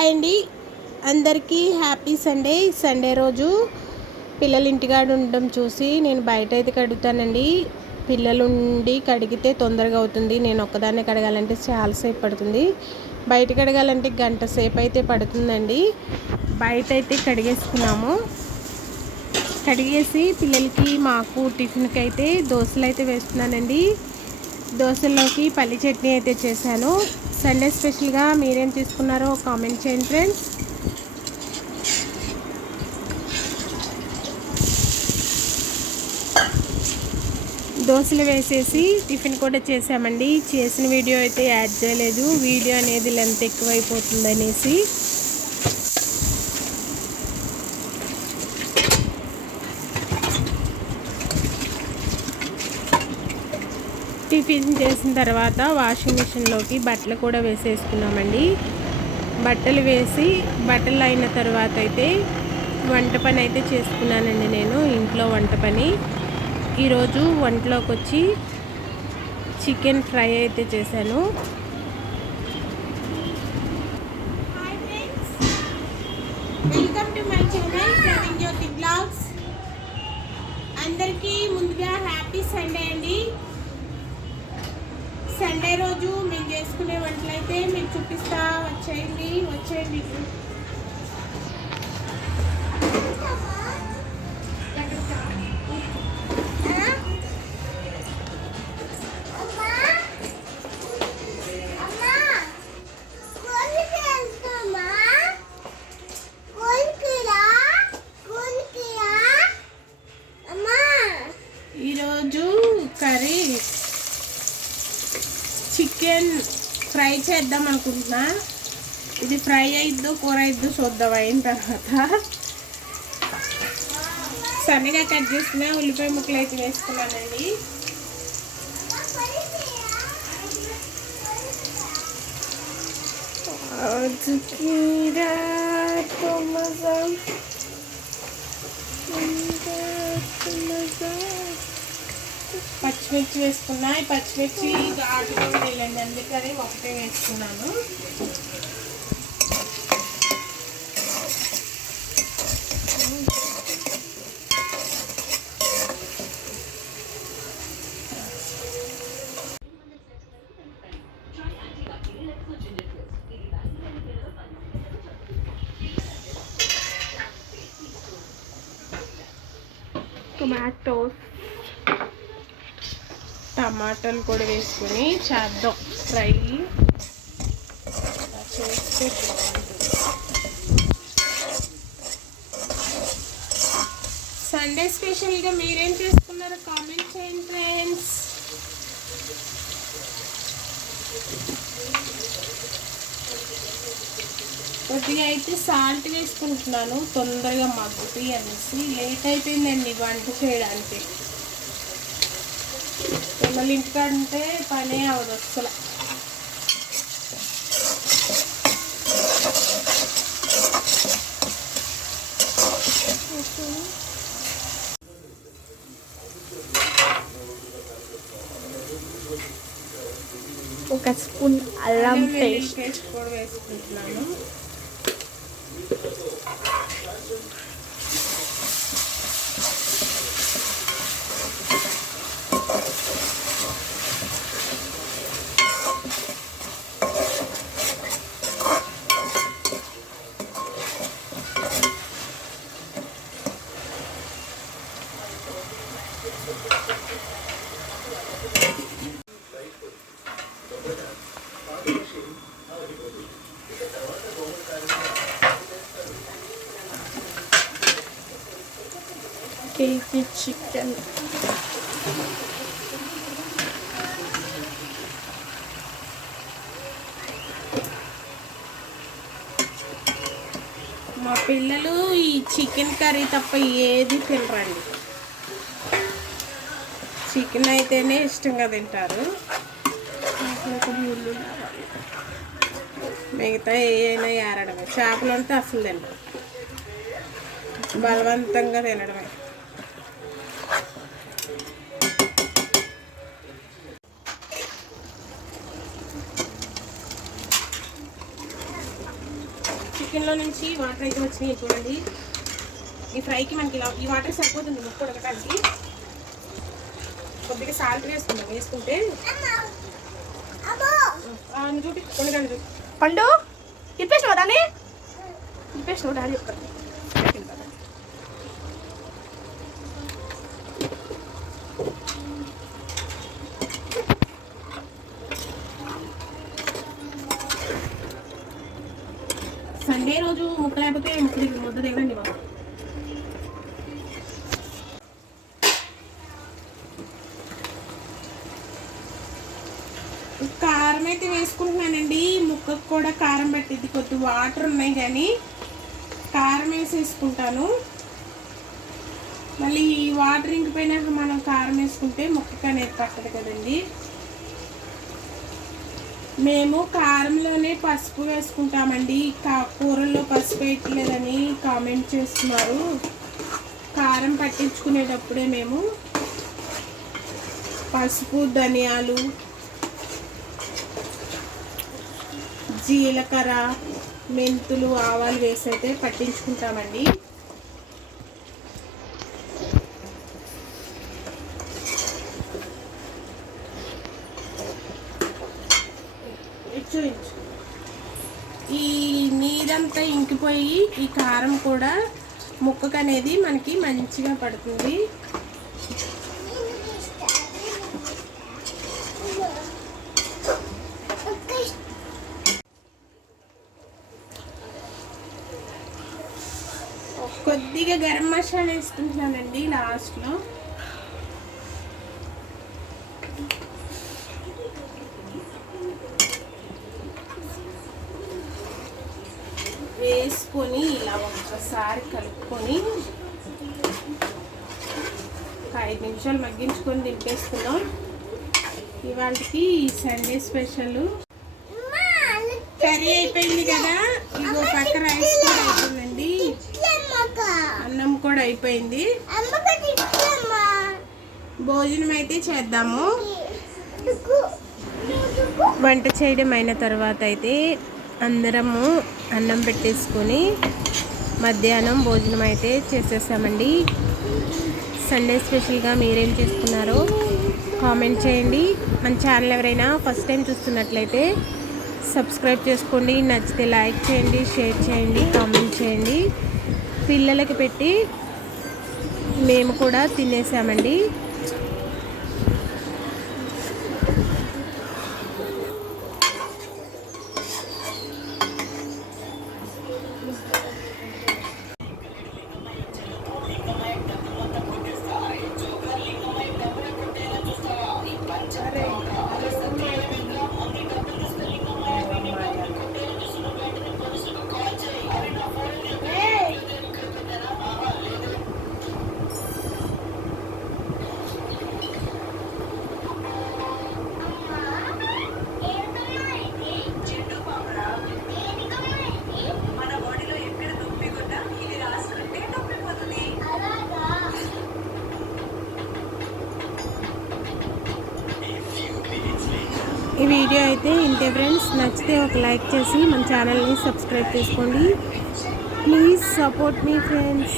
Hi అండి. అందరికీ happy Sunday. Sunday రోజు పిల్లలు ఇంటికాడ ఉండడం చూసి నేను బయట అయితే కడుగుతానండి. పిల్లలు ఉండి కడిగితే తొందరగా అవుతుంది. నేను ఒక్కదాన్నే కడగాలంటే చాలాసేపు పడుతుంది. బయట కడగాలంటే గంట సేపు అయితే పడుతుందండి. బయట అయితే కడిగేసుకున్నాము. కడిగేసి పిల్లలకి మాకు టిఫిన్కి అయితే దోశలు అయితే వేస్తున్నానండి. దోశల్లోకి పల్లి చట్నీ అయితే చేశాను. సండే స్పెషల్గా మీరేం తీసుకున్నారో కామెంట్ చేయండి ఫ్రెండ్స్. దోశలు వేసేసి టిఫిన్ కూడా చేసామండి చేసిన వీడియో అయితే యాడ్ చేయలేదు. వీడియో అనేది లెంత్ ఎక్కువైపోతుంది అనేసి టిఫిన్ చేసిన తర్వాత వాషింగ్ మిషన్లోకి బట్టలు కూడా వేసేసుకున్నామండి. బట్టలు వేసి బట్టలు అయిన తర్వాత అయితే వంట పని అయితే చేసుకున్నానండి నేను ఇంట్లో వంట పని. ఈరోజు వంటలోకి వచ్చి చికెన్ ఫ్రై అయితే చేశాను. Welcome to my channel Praveen Jyothi blogs అందరికీ ముందుగా హ్యాపీ సండే సండే రోజు మేము చేసుకునే వంటలు అయితే మీకు చూపిస్తా వచ్చేయండి వచ్చేయండి. చికెన్ ఫ్రై చేద్దాం అనుకుంటున్నా ఇది ఫ్రై అయిద్దు కూర అయిద్దు చూద్దాం అయిన తర్వాత సన్నగా కట్ చేసుకున్నా ఉల్లిపాయ ముక్కలు అయితే వేసుకున్నానండి Tomazam. Tomazam. పచ్చిమిర్చి వేసుకున్నా. ఈ పచ్చిమిర్చి ఘాటుగా వెళ్ళండి అందుకని ఒకటే వేసుకున్నాను. టొమాటోస్ టమాటాలు కూడా వేసుకొని చేద్దాం. ఫ్రై. చేస్తే బాగుంటుంది. సండే స్పెషల్గా మీరేం చేసుకున్నారో? కామెంట్ చేయండి ఫ్రెండ్స్. కొద్దిగా అయితే సాల్ట్ వేసుకుంటున్నాను. తొందరగా మగ్గుతాయి అనేసి లేట్ అయిపోయిందండి వంట చేయడానికి. ఇంటికాడ ఉంటే పనే అవదు అసలు ఒక స్పూన్ అల్లం పేస్ట్. పేస్ట్ కూడా వేసుకుంటున్నాను. కేజీ చికెన్ మా పిల్లలు ఈ చికెన్ కర్రీ తప్ప ఏది తినరండి. చికెన్ అయితేనే ఇష్టంగా తింటారు. మిగతా ఏమైనా ఏరడమే. చేపలు అంటే అసలు తినరు. బలవంతంగా తినడమే. చికెన్లో నుంచి వాటర్ అయితే వచ్చినాయి చూడండి. ఈ ఫ్రైకి మనకి ఇలా ఈ వాటర్ సరిపోతుంది ముక్క ఉడకడానికి కొద్దిగా సాల్ట్ వేసుకుందాం. వేసుకుంటే చూపి పండు తిప్పేసినావు దాన్ని? తిప్పేసినావు డాడీ ఒక్కటి సండే రోజు ముక్క లేకపోతే ముక్క ముద్ద దిగండి కారం అయితే వేసుకుంటున్నానండి. ముక్కకు కూడా కారం పట్టింది కొద్ది వాటర్ ఉన్నాయి కానీ కారం వేసేసుకుంటాను. మళ్ళీ ఈ వాటర్ ఇంకిపోయినాక మనం కారం వేసుకుంటే ముక్కకు అనేది పట్టదు కదండి. మేము కారంలోనే పసుపు వేసుకుంటామండి. కా- కూరల్లో పసుపు వేయట్లేదని కామెంట్ చేస్తున్నారు. కారం పట్టించుకునేటప్పుడే మేము పసుపు ధనియాలు జీలకర్ర మెంతులు ఆవాలు వేసి అయితే పట్టించుకుంటామండి. చూపించు. ఈ నీరంతా ఇంకిపోయి ఈ కారం కూడా ముక్కకు అనేది మనకి మంచిగా పడుతుంది. కొద్దిగా గరం మసాలా వేసుకుంటున్నానండి లాస్ట్లో. వేసుకొని ఇలా ఒక్కసారి కలుపుకొని ఒక ఐదు నిమిషాలు మగ్గించుకొని దింపేసుకుందాం ఇవాళకి సండే స్పెషల్. కర్రీ అయిపోయింది కదా. ఇగో పక్క రైస్ కూడా అయిపోయిందండి. అన్నం కూడా అయిపోయింది. భోజనం అయితే చేద్దాము. వంట చేయడం అయిన తర్వాత అయితే అందరము అన్నం పెట్టేసుకొని మధ్యాహ్నం భోజనం అయితే చేసేసామండి. సండే స్పెషల్గా మీరేం చేసుకున్నారో కామెంట్ చేయండి. మన ఛానల్ ఎవరైనా ఫస్ట్ టైం చూస్తున్నట్లయితే సబ్స్క్రైబ్ చేసుకోండి. నచ్చితే లైక్ చేయండి షేర్ చేయండి కామెంట్ చేయండి. పిల్లలకి పెట్టి మేము కూడా తినేసామండి. వీడియో అయితే ఇంతే ఫ్రెండ్స్. నచ్చితే ఒక లైక్ చేసి మన ఛానల్ని సబ్స్క్రైబ్ చేసుకోండి. ప్లీజ్ సపోర్ట్ మీ ఫ్రెండ్స్.